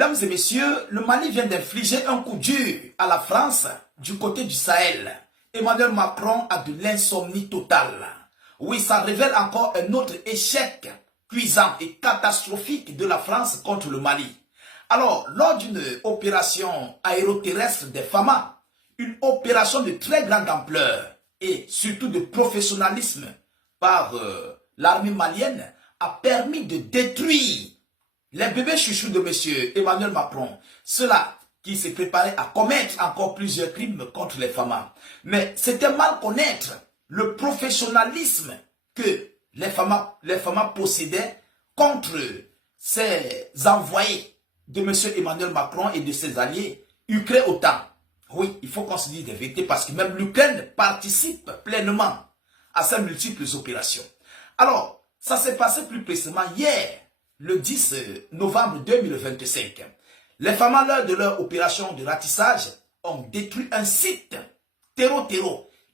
Mesdames et messieurs, le Mali vient d'infliger un coup dur à la France du côté du Sahel. Emmanuel Macron a de l'insomnie totale. Oui, ça révèle encore un autre échec cuisant et catastrophique de la France contre le Mali. Alors, lors d'une opération aéroterrestre des FAMA, une opération de très grande ampleur et surtout de professionnalisme par l'armée malienne, a permis de détruire les bébés chouchous de M. Emmanuel Macron. Ceux-là qui se préparaient à commettre encore plusieurs crimes contre les FAMA. Mais c'était mal connaître le professionnalisme que les FAMA possédaient contre ces envoyés de M. Emmanuel Macron et de ses alliés, Ukraine-OTAN. Oui, il faut qu'on se dise des vérités parce que même l'Ukraine participe pleinement à ces multiples opérations. Alors, ça s'est passé plus précisément hier, le 10 novembre 2025. Les FAMA, lors de leur opération de ratissage, ont détruit un site terreau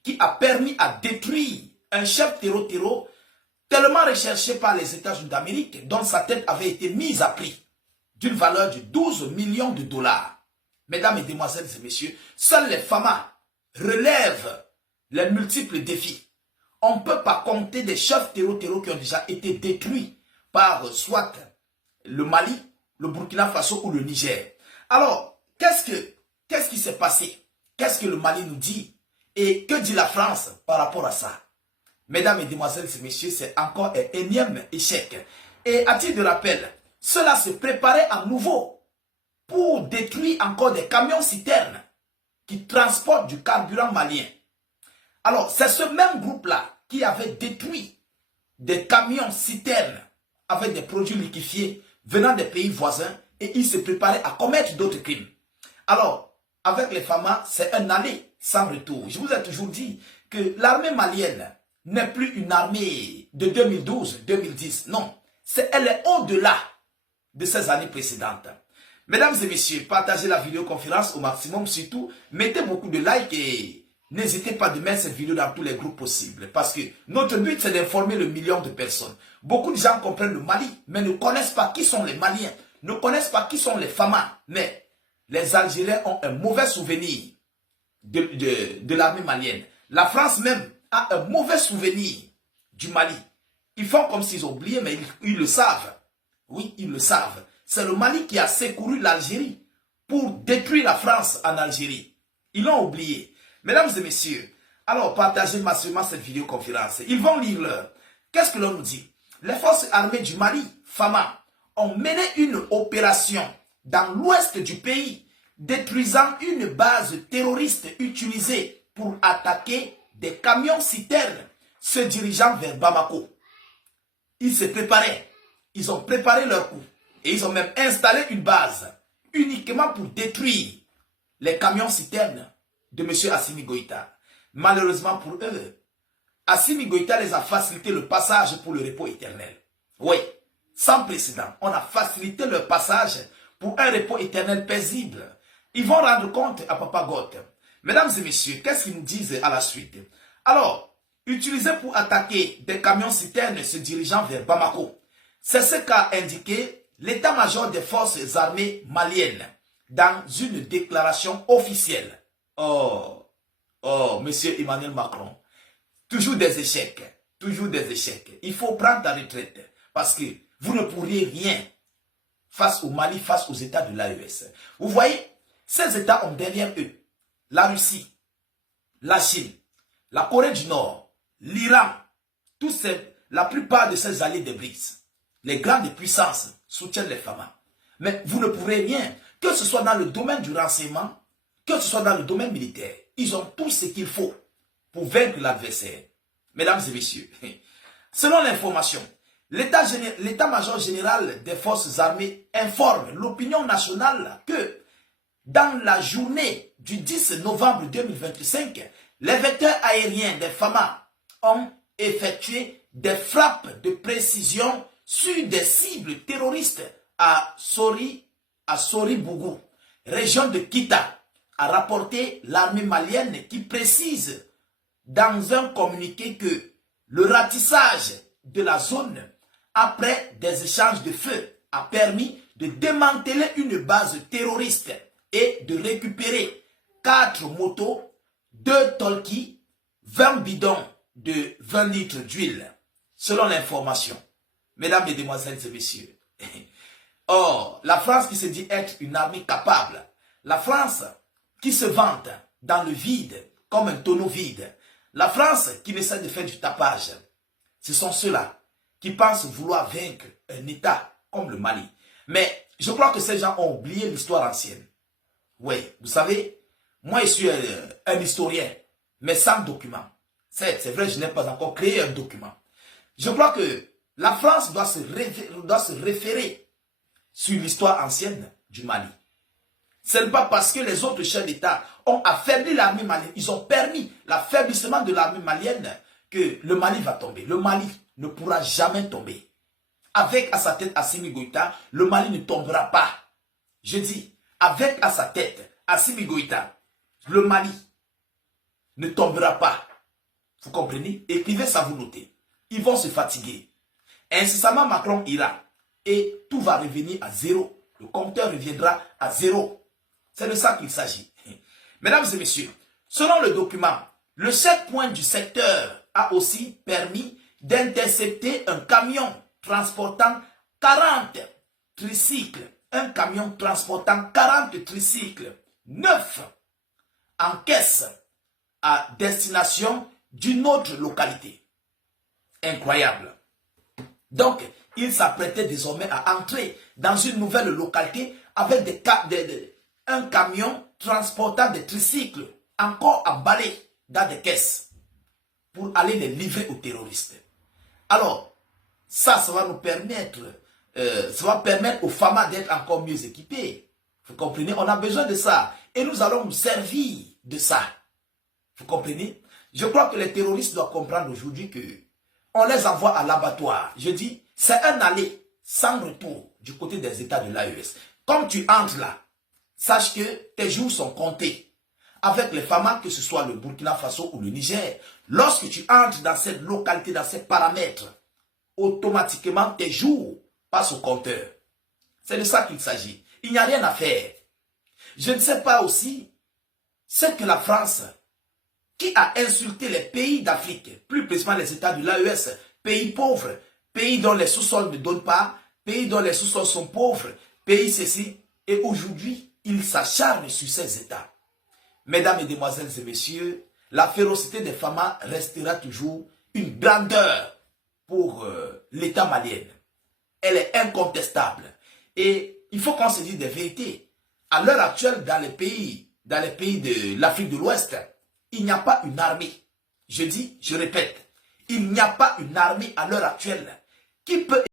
qui a permis à détruire un chef terreau tellement recherché par les États-Unis d'Amérique, dont sa tête avait été mise à prix d'une valeur de 12 millions de dollars. Mesdames, Mesdemoiselles et Messieurs, seuls les FAMA relèvent les multiples défis. On ne peut pas compter des chefs terreau qui ont déjà été détruits par soit le Mali, le Burkina Faso ou le Niger. Alors, qu'est-ce qui s'est passé? Qu'est-ce que le Mali nous dit? Et que dit la France par rapport à ça? Mesdames, Mesdemoiselles et Messieurs, c'est encore un énième échec. Et à titre de rappel, cela se préparait à nouveau pour détruire encore des camions-citernes qui transportent du carburant malien. Alors, c'est ce même groupe-là qui avait détruit des camions-citernes avec des produits liquéfiés venant des pays voisins et il se préparait à commettre d'autres crimes. Alors, avec les FAMA, c'est un aller sans retour. Je vous ai toujours dit que l'armée malienne n'est plus une armée de 2012-2010. Non, elle est au-delà de ces années précédentes. Mesdames et messieurs, partagez la vidéoconférence au maximum. Surtout, mettez beaucoup de likes et n'hésitez pas de mettre cette vidéo dans tous les groupes possibles. Parce que notre but, c'est d'informer le million de personnes. Beaucoup de gens comprennent le Mali, mais ne connaissent pas qui sont les Maliens. Ne connaissent pas qui sont les FAMA. Mais les Algériens ont un mauvais souvenir de l'armée malienne. La France même a un mauvais souvenir du Mali. Ils font comme s'ils ont oublié, mais ils le savent. Oui, ils le savent. C'est le Mali qui a secouru l'Algérie pour détruire la France en Algérie. Ils l'ont oublié. Mesdames et messieurs, alors partagez massivement cette vidéoconférence. Ils vont lire l'heure. Qu'est-ce que l'on nous dit? Les forces armées du Mali, FAMA, ont mené une opération dans l'ouest du pays, détruisant une base terroriste utilisée pour attaquer des camions-citernes se dirigeant vers Bamako. Ils se préparaient. Ils ont préparé leur coup. Et ils ont même installé une base uniquement pour détruire les camions-citernes de M. Assimi Goïta. Malheureusement pour eux, Assimi Goïta les a facilité le passage pour le repos éternel. Oui, sans précédent. On a facilité leur passage pour un repos éternel paisible. Ils vont rendre compte à Papa Goth. Mesdames et messieurs, qu'est-ce qu'ils nous disent à la suite? Alors, utilisé pour attaquer des camions-citernes se dirigeant vers Bamako. C'est ce qu'a indiqué l'état-major des forces armées maliennes dans une déclaration officielle. Oh, monsieur Emmanuel Macron, toujours des échecs, toujours des échecs. Il faut prendre ta retraite parce que vous ne pourriez rien face au Mali, face aux États de l'AES. Vous voyez, ces États ont derrière eux la Russie, la Chine, la Corée du Nord, l'Iran, la plupart de ces alliés des BRICS. Les grandes puissances soutiennent les FAMA. Mais vous ne pourrez rien, que ce soit dans le domaine du renseignement, que ce soit dans le domaine militaire. Ils ont tout ce qu'il faut pour vaincre l'adversaire. Mesdames et messieurs, selon l'information, l'état-major général des forces armées informe l'opinion nationale que dans la journée du 10 novembre 2025, les vecteurs aériens des FAMA ont effectué des frappes de précision sur des cibles terroristes à Sori-Bougou, région de Kita, a rapporté l'armée malienne qui précise dans un communiqué que le ratissage de la zone après des échanges de feu a permis de démanteler une base terroriste et de récupérer 4 motos, 2 talkies, 20 bidons de 20 litres d'huile, selon l'information. Mesdames, mesdemoiselles et messieurs. Or, la France qui se dit être une armée capable, la France qui se vante dans le vide comme un tonneau vide, la France qui essaie de faire du tapage, ce sont ceux-là qui pensent vouloir vaincre un État comme le Mali. Mais je crois que ces gens ont oublié l'histoire ancienne. Oui, vous savez, moi je suis un historien, mais sans document. C'est vrai, je n'ai pas encore créé un document. Je crois que la France doit se référer sur l'histoire ancienne du Mali. Ce n'est pas parce que les autres chefs d'État ont affaibli l'armée malienne, ils ont permis l'affaiblissement de l'armée malienne, que le Mali va tomber. Le Mali ne pourra jamais tomber. Avec à sa tête Assimi Goïta, le Mali ne tombera pas. Je dis, avec à sa tête Assimi Goïta, le Mali ne tombera pas. Vous comprenez? Écrivez ça, vous notez. Ils vont se fatiguer. Incessamment, Macron ira et tout va revenir à zéro. Le compteur reviendra à zéro. C'est de ça qu'il s'agit. Mesdames et messieurs, selon le document, le checkpoint du secteur a aussi permis d'intercepter un camion transportant 40 tricycles. Un camion transportant 40 tricycles neufs en caisse à destination d'une autre localité. Incroyable. Donc, il s'apprêtait désormais à entrer dans une nouvelle localité avec un camion transportant des tricycles encore emballés dans des caisses pour aller les livrer aux terroristes. Alors, ça va nous permettre, ça va permettre aux FAMA d'être encore mieux équipés. Vous comprenez? On a besoin de ça. Et nous allons nous servir de ça. Vous comprenez? Je crois que les terroristes doivent comprendre aujourd'hui que on les envoie à l'abattoir. Je dis, c'est un aller sans retour du côté des États de l'AES. Comme tu entres là, sache que tes jours sont comptés. Avec les FAMA, que ce soit le Burkina Faso ou le Niger, lorsque tu entres dans cette localité, dans ces paramètres, automatiquement tes jours passent au compteur. C'est de ça qu'il s'agit. Il n'y a rien à faire. Je ne sais pas aussi ce que la France, qui a insulté les pays d'Afrique, plus précisément les États de l'AES, pays pauvres, pays dont les sous-sols ne donnent pas, pays dont les sous-sols sont pauvres, pays ceci, et aujourd'hui, il s'acharne sur ces États. Mesdames, Mesdemoiselles et Messieurs, la férocité des FAMA restera toujours une grandeur pour l'État malien. Elle est incontestable. Et il faut qu'on se dise des vérités. À l'heure actuelle, dans les pays de l'Afrique de l'Ouest, il n'y a pas une armée. Je dis, je répète, il n'y a pas une armée à l'heure actuelle qui peut